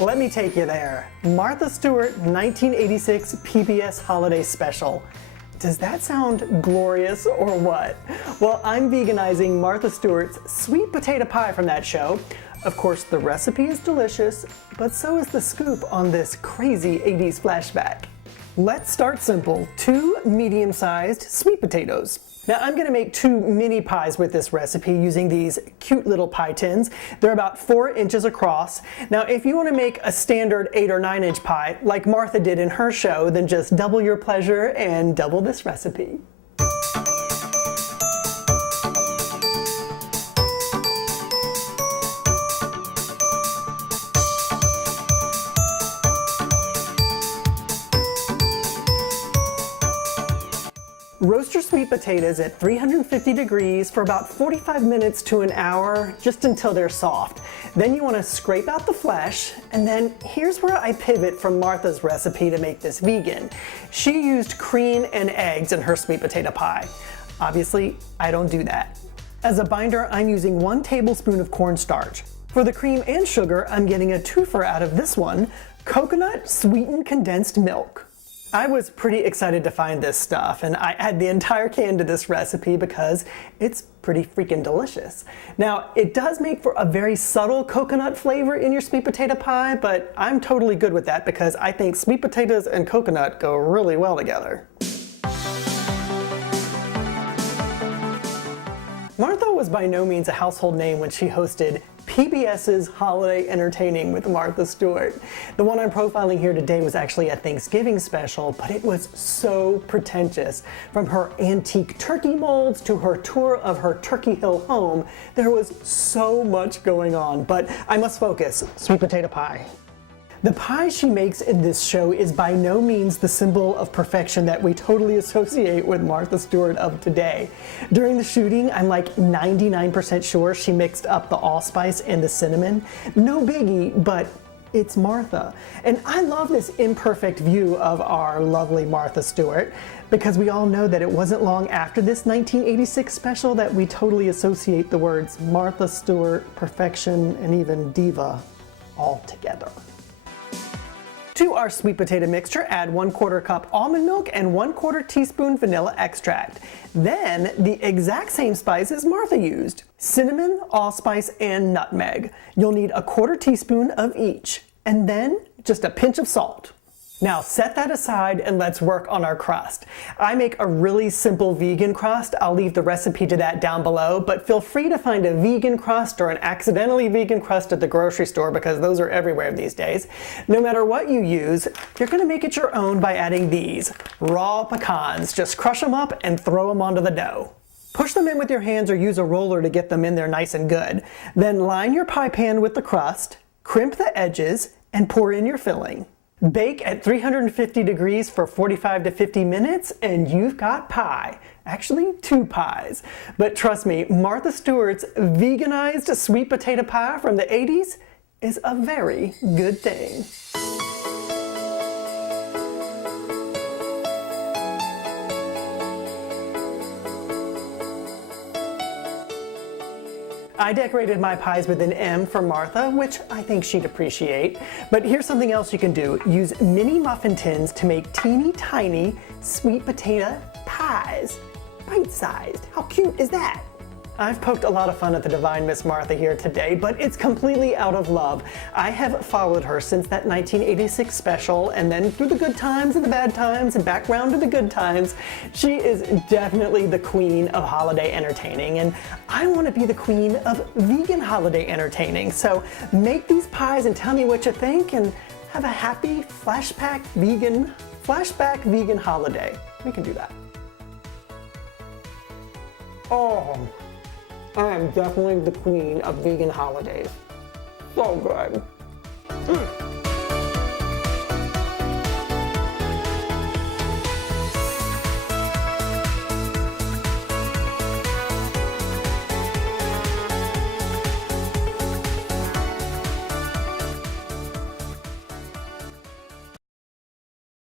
Let me take you there. Martha Stewart 1986 PBS Holiday Special. Does that sound glorious or what? Well, I'm veganizing Martha Stewart's sweet potato pie from that show. Of course, the recipe is delicious, but so is the scoop on this crazy 80s flashback. Let's start simple. 2 medium-sized sweet potatoes. Now I'm going to make 2 mini pies with this recipe using these cute little pie tins. They're about 4 inches across. Now if you want to make a standard 8 or 9 inch pie like Martha did in her show, then just double your pleasure and double this recipe. Roast your sweet potatoes at 350 degrees for about 45 minutes to an hour, just until they're soft. Then you want to scrape out the flesh, and then here's where I pivot from Martha's recipe to make this vegan. She used cream and eggs in her sweet potato pie. Obviously, I don't do that. As a binder, I'm using 1 tablespoon of cornstarch. For the cream and sugar, I'm getting a twofer out of this one, coconut sweetened condensed milk. I was pretty excited to find this stuff, and I add the entire can to this recipe because it's pretty freaking delicious. Now, it does make for a very subtle coconut flavor in your sweet potato pie, but I'm totally good with that because I think sweet potatoes and coconut go really well together. Martha was by no means a household name when she hosted PBS's Holiday Entertaining with Martha Stewart. The one I'm profiling here today was actually a Thanksgiving special, but it was so pretentious. From her antique turkey molds to her tour of her Turkey Hill home, there was so much going on, but I must focus. Sweet potato pie. The pie she makes in this show is by no means the symbol of perfection that we totally associate with Martha Stewart of today. During the shooting, I'm like 99% sure she mixed up the allspice and the cinnamon. No biggie, but it's Martha. And I love this imperfect view of our lovely Martha Stewart because we all know that it wasn't long after this 1986 special that we totally associate the words Martha Stewart, perfection, and even diva all together. To our sweet potato mixture, add 1/4 cup almond milk and 1/4 teaspoon vanilla extract. Then, the exact same spices Martha used. Cinnamon, allspice, and nutmeg. You'll need 1/4 teaspoon of each. And then, just a pinch of salt. Now set that aside and let's work on our crust. I make a really simple vegan crust. I'll leave the recipe to that down below, but feel free to find a vegan crust or an accidentally vegan crust at the grocery store because those are everywhere these days. No matter what you use, you're gonna make it your own by adding these raw pecans. Just crush them up and throw them onto the dough. Push them in with your hands or use a roller to get them in there nice and good. Then line your pie pan with the crust, crimp the edges, and pour in your filling. Bake at 350 degrees for 45 to 50 minutes and you've got pie. Actually, 2 pies. But trust me, Martha Stewart's veganized sweet potato pie from the 80s is a very good thing. I decorated my pies with an M for Martha, which I think she'd appreciate. But here's something else you can do. Use mini muffin tins to make teeny tiny sweet potato pies. Bite-sized. How cute is that? I've poked a lot of fun at the divine Miss Martha here today, but it's completely out of love. I have followed her since that 1986 special, and then through the good times and the bad times and back round to the good times. She is definitely the queen of holiday entertaining, and I want to be the queen of vegan holiday entertaining. So make these pies and tell me what you think, and have a happy flashback vegan holiday. We can do that. Oh. I am definitely the queen of vegan holidays. So good.